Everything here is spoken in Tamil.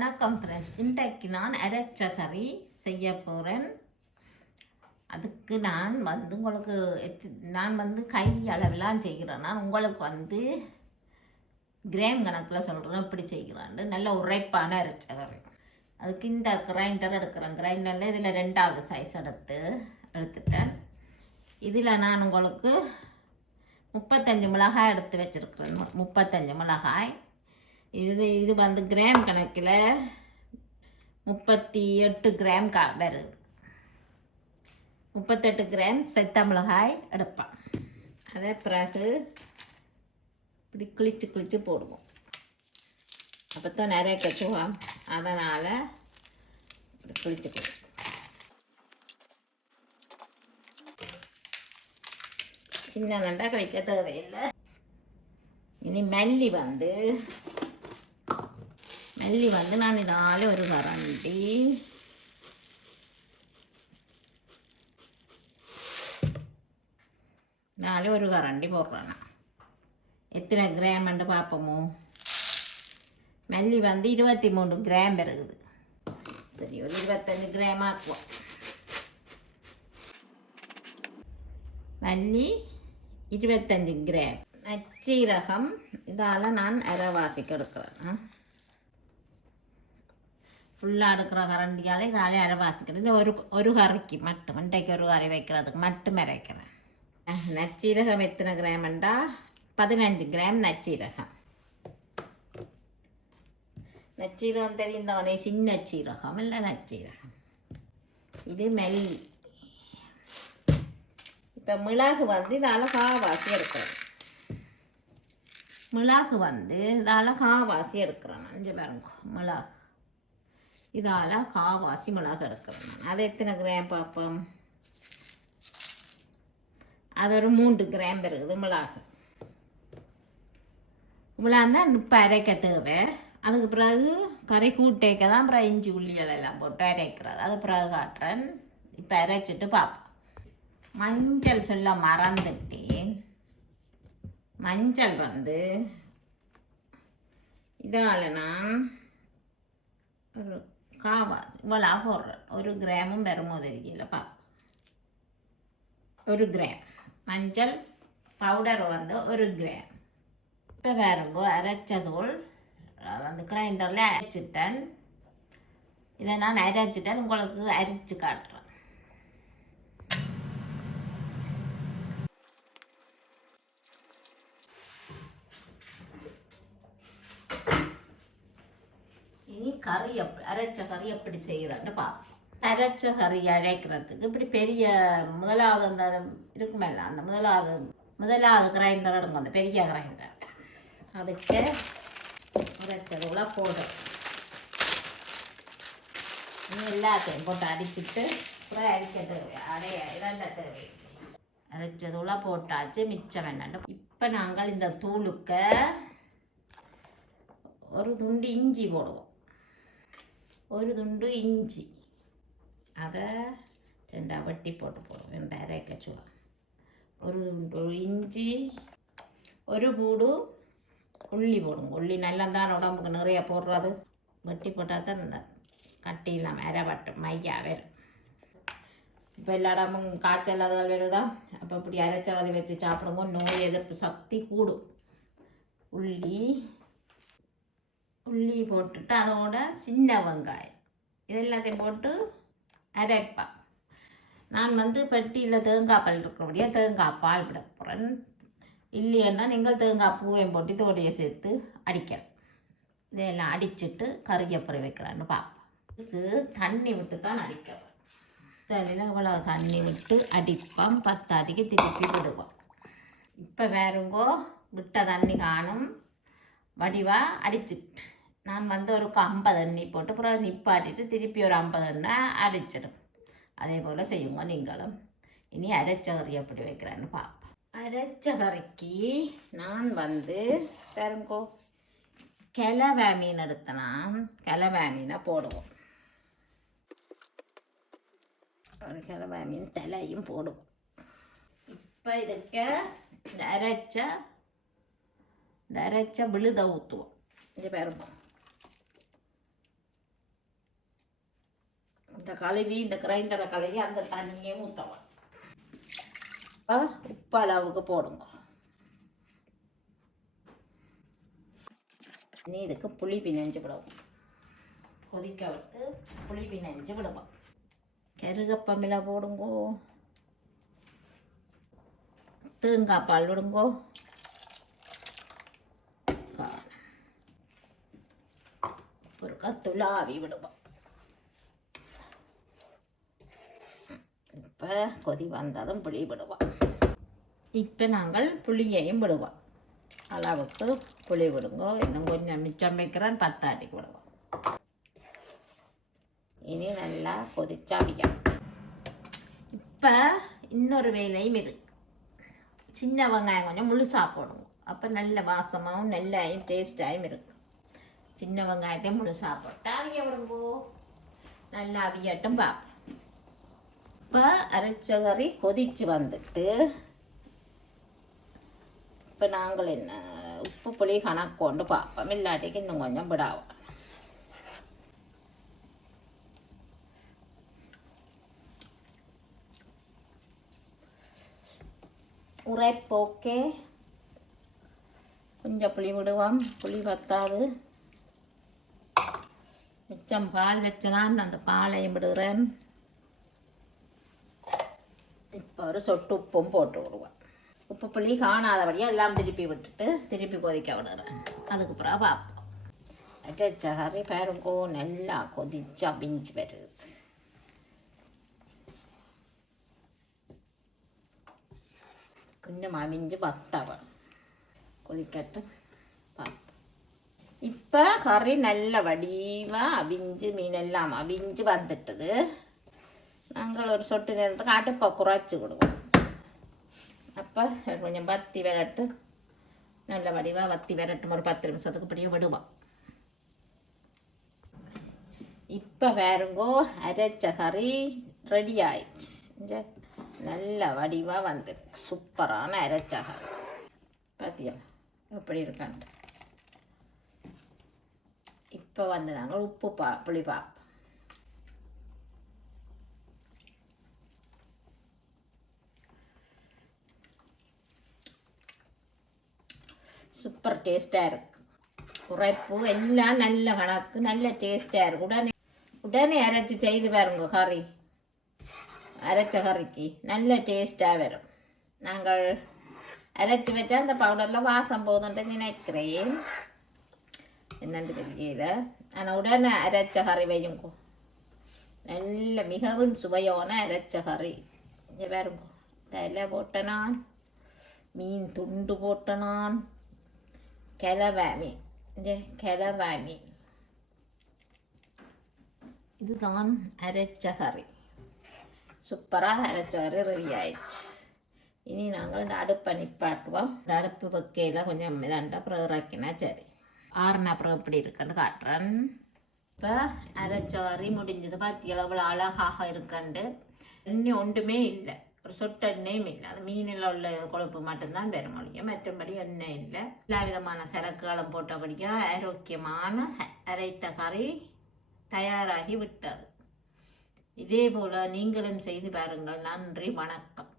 வணக்கம் ஃப்ரெண்ட்ஸ் இன்றைக்கு நான் அரைச்ச கறி செய்ய போகிறேன் அதுக்கு நான் வந்து உங்களுக்கு நான் வந்து கை அளவெல்லாம் செய்கிறேன். நான் உங்களுக்கு வந்து கிராம் கணக்கில் சொல்கிறேன் இப்படி செய்கிறான்னு. நல்ல உரைப்பான அரைச்ச கறி அதுக்கு இந்த கிரைண்டர் எடுக்கிறேன். கிரைண்டரில் இதில் ரெண்டாவது சைஸ் எடுத்து எடுத்துட்டேன். இதில் நான் உங்களுக்கு முப்பத்தஞ்சு மிளகாய் எடுத்து வச்சுருக்கிறேன். முப்பத்தஞ்சு மிளகாய். இது இது வந்து கிராம் கணக்கில் முப்பத்தி எட்டு கிராம் கா வருது. முப்பத்தெட்டு கிராம் செத்தமிளகாய் எடுப்பேன் அதை பிறகு இப்படி குளிச்சு குளிச்சு போடுவோம். அப்போ தான் நிறைய கச்சுவோம் அதனால் இப்படி குளிச்சு போடுவோம் சின்ன நண்டா கழிக்க தேவையில்லை. இனி மல்லி வந்து மல்லி வந்து நான் இதால ஒரு கரண்டி நாலு ஒரு கரண்டி போடுறேன். நான். எத்தனை கிராம்ண்டு பார்ப்போமோ? மல்லி வந்து இருபத்தி மூணு கிராம் இருக்குது. சரி ஒரு இருபத்தஞ்சு கிராம் ஆக்குவோம். மல்லி இருபத்தஞ்சு கிராம் நச்சீரகம் இதால் நான் அரைவாசிக்கு எடுக்கிறேன் ஃபுல்லாக எடுக்கிற கரண்டியால் இதாலே அரைவாசிக்கிறது இந்த ஒரு ஒரு கறிக்கு மட்டும் மண்டைக்கு ஒரு கறி வைக்கிறதுக்கு மட்டும் அரைக்கிறேன் நச்சீரகம் எத்தனை கிராம்ண்டா பதினஞ்சு கிராம் நச்சீரகம். நச்சீரகம் தெரிந்தவனே சின்ன சீரகம் இல்லை நச்சீரகம். இது மெல்லி. இப்போ மிளகு வந்து இது காவாசி எடுக்கிறோம் மிளகு வந்து இது அழகாவாசி எடுக்கிறேன். அஞ்சு இங்கே பாருங்க மிளகு. இதால் காவாசி மிளகு எடுக்கிறேன் அதை அது எத்தனை கிராம் பார்ப்போம் அது ஒரு மூன்று கிராம் இருக்குது மிளகு. மிளகு தான் இப்போ அரைக்க தேவை. அதுக்கு பிறகு கறி கூட்டேக்க தான் அப்புறம் இஞ்சி உள்ளிகள் எல்லாம் போட்டு அரைக்கிறது. அது பிறகு காட்டுறேன். இப்போ அரைச்சிட்டு பார்ப்போம் மஞ்சள் சொல்ல மறந்துட்டேன். மஞ்சள் வந்து இதால் நான் ஒரு காவாசி இவ்வளோ போடுறேன் ஒரு கிராமும் வருமோ தெரியலப்பா ஒரு கிராம் மஞ்சள் பவுடர் வந்து ஒரு கிராம் இப்போ வரும்போ அரைச்சதூள் வந்து கிரைண்டரில் அரைச்சிட்டேன் இதை நான் அரைச்சிட்டேன் உங்களுக்கு அரிச்சு காட்டுறேன் இனி கறி எப்படி அரைச்ச கறி எப்படி செய்கிறேன்னு பார்ப்போம். அரைச்ச கறி அழைக்கிறதுக்கு இப்படி பெரிய முதலாவது அந்த இருக்குமே அந்த முதலாவது முதலாவது கிரைண்டர் எடுங்க அந்த பெரிய கிரைண்டர். அதுக்கு அரைச்சதுல போடும் எல்லாத்தையும் போட்டு அடிச்சுட்டு அப்புறம் அரிக்க தேவை அடைய இதெல்லாம் தேவை. அரைச்சதுல போட்டாச்சு மிச்சம் என்னண்டு இப்போ நாங்கள் இந்த தூளுக்கு ஒரு துண்டு இஞ்சி போடுவோம். ஒரு துண்டு இஞ்சி அதை ரெண்டா வட்டி போட்டு போடுவோம் ரெண்டாயிரம் ஏக்கச்சுவா ஒரு துண்டு இஞ்சி ஒரு பூடு உள்ளி போடுங்க உள்ளி நல்லா தான் உடம்புக்கு நிறைய போடுறது வெட்டி போட்டால் தான் இந்த கட்டி இல்லாமல் அரை மையா வரும் இப்போ எல்லா இடமும் காய்ச்சல் அதுகள் வருதா அப்போ இப்படி அரைச்ச வச்சு சாப்பிடுங்க நோய் எதிர்ப்பு சக்தி கூடும் உள்ளி உள்ளி போட்டுட்டு அதோட சின்ன வெங்காயம் இது எல்லாத்தையும் போட்டு அரைப்பேன் நான் வந்து பெட்டியில் தேங்காய் பால் இருக்கிறபடியாக தேங்காய் பால் விட போகிறேன் இல்லையன்னா நீங்கள் தேங்காய் பூவையும் போட்டு தோடையை சேர்த்து அடிக்கிறேன் இதெல்லாம் அடிச்சுட்டு கறியப்புறம் வைக்கிறேன்னு பார்ப்போம் இதுக்கு தண்ணி விட்டு தான் அடிக்கிறேன் தலையில் இவ்வளோ தண்ணி விட்டு அடிப்போம் பத்தாதிக்கு திருப்பி விடுவோம் இப்போ வேறுங்கோ விட்ட தண்ணி காணும் வடிவாக அடிச்சுட்டு. நான் வந்து ஒரு ஐம்பது எண்ணி போட்டு அப்புறம் நிப்பாட்டிட்டு திருப்பி ஒரு ஐம்பது எண்ணை அடிச்சிடும். அதே போல் செய்யுங்க நீங்களும். இனி அரைச்சகறி எப்படி வைக்கிறேன்னு பார்ப்போம். அரைச்ச கறிக்கு நான் வந்து பாருங்கோ கிளவா மீன் எடுத்தனா கிளவா மீனை போடுவோம். ஒரு கிளவா மீன் தலையும் போடுவோம். இப்போ இதுக்கு இந்த அரைச்ச இந்த அரைச்ச விழுத ஊற்றுவோம் இங்கே பாருங்க. இந்த கழுவி இந்த கிரைண்டரை கழுவி அந்த தண்ணியே ஊற்றலாம் இப்போ உப்பு அளவுக்கு போடுங்க. நீ இதுக்கு புளி பிணைஞ்சு விடுவோம். கொதிக்க விட்டு புளி பிணைஞ்சு விடுவோம். கருகப்பமில போடுங்கோ. தேங்காய் பால் விடுங்கோ கா- பொறுக்கா துளாவி விடுவோம். இப்போ கொதி வந்ததும் புளி விடுவோம். இப்போ நாங்கள் புளியையும் விடுவோம். அளவுக்கு புளி விடுங்க. இன்னும் கொஞ்சம் மிச்சம் வைக்கிறேன். பத்தாட்டிக்கு விடுவோம். இனி நல்லா கொதிச்சாடிக்கும் இப்போ இன்னொரு வேலையும் இருக்கு சின்ன வெங்காயம் கொஞ்சம் முழுசாக போடுவோம் அப்போ நல்ல வாசமாகவும் நல்லாயும் டேஸ்டாகவும் இருக்கும். சின்ன வெங்காயத்தையும் முழுசாக போட்டு அவிய விடுங்கோ. நல்லா அவியட்டும் பார்ப்போம் இப்போ அரைச்ச கறி கொதிச்சு வந்துட்டு இப்போ நாங்கள் என்ன உப்பு புளி கணக்கு கொண்டு பார்ப்போம். இல்லாட்டிக்கு இன்னும் கொஞ்சம் விடாவோம் உரைப்போக்கே கொஞ்சம் புளி விடுவோம். புளி பத்தாது மிச்சம் பால் வச்சனான் அந்த பாலையும் விடுகிறேன். இப்போ ஒரு சொட்டு உப்பும் போட்டு விடுவேன். உப்பு புளி காணாதபடியாக எல்லாம் திருப்பி விட்டுட்டு திருப்பி கொதிக்க விடுறேன் அதுக்கு பிறகு பார்ப்போம். அரைச்ச கறி பாருங்கோ நல்லா கொதிச்சு அபிஞ்சு வருது கொஞ்சம் அவிஞ்சு வத்தவன் கொதிக்கட்டும். பார்ப்போம். இப்போ கறி நல்ல வடிவாக அவிஞ்சு மீனெல்லாம் அவிஞ்சு வந்துட்டது நாங்கள் ஒரு சொட்டு நேரத்துக்கு அடுப்பை குறைச்சி விடுவோம் அப்போ கொஞ்சம் வத்தி விரட்டு நல்ல வடிவாக வத்தி விரட்டும் ஒரு பத்து நிமிஷத்துக்கு இப்படியே விடுவோம் இப்போ வேறுங்கோ அரைச்ச கறி ரெடி ஆயிடுச்சு நல்ல வடிவாக வந்துருக்கு சூப்பரான அரைச்ச கறி பார்த்தியா எப்படி இருக்கான்ட்டு இப்போ வந்து நாங்கள் உப்பு பா புளி பார்ப்போம் சூப்பர் டேஸ்ட்டாக இருக்குது உரைப்பு எல்லாம் நல்ல கணக்கு நல்ல டேஸ்ட்டாக இருக்குது உடனே உடனே அரைச்சி செய்து பாருங்க கறி. அரைச்ச கறிக்கு நல்ல டேஸ்ட்டாக வரும். நாங்கள் அரைச்சி வச்சா அந்த பவுடரில் வாசம் போகுதுன்ட்டு நினைக்கிறேன். என்னென்று தெரியல. ஆனால் உடனே அரைச்ச கறி வையுங்கோ. நல்ல மிகவும் சுவையான அரைச்ச கறி இங்கே பாருங்க. தலை போட்டனான் மீன் துண்டு போட்டனான் கிளவா மீன். இந்த கிளவா மீன். இதுதான் அரைச்ச கறி சூப்பராக அரைச்ச கறி ரெடி ஆயிடுச்சு. இனி நாங்கள் இந்த அடுப்பை நிப்பாட்டுவோம். இந்த அடுப்பு வைக்கையில் கொஞ்சம் இதாண்டா அப்புறம் இறக்கினா சரி. ஆறுன அப்புறம் எப்படி இருக்குன்னு காட்டுறேன். இப்போ அரைச்ச கறி முடிஞ்சது. பார்த்தீங்களா அவ்வளோ அழகாக இருக்குண்டு. எண்ணெய் ஒன்றுமே இல்லை. ஒரு சொட்டு எண்ணெயும் இல்லை. அது மீனில் உள்ள கொழுப்பு மட்டும்தான் பெற முடியும் மற்றபடி எண்ணெய் இல்லை. எல்லா விதமான சரக்குகளும் போட்டபடியாக ஆரோக்கியமான அரைத்த கறி தயாராகி விட்டது. இதே போல் நீங்களும் செய்து பாருங்கள். நன்றி. வணக்கம்.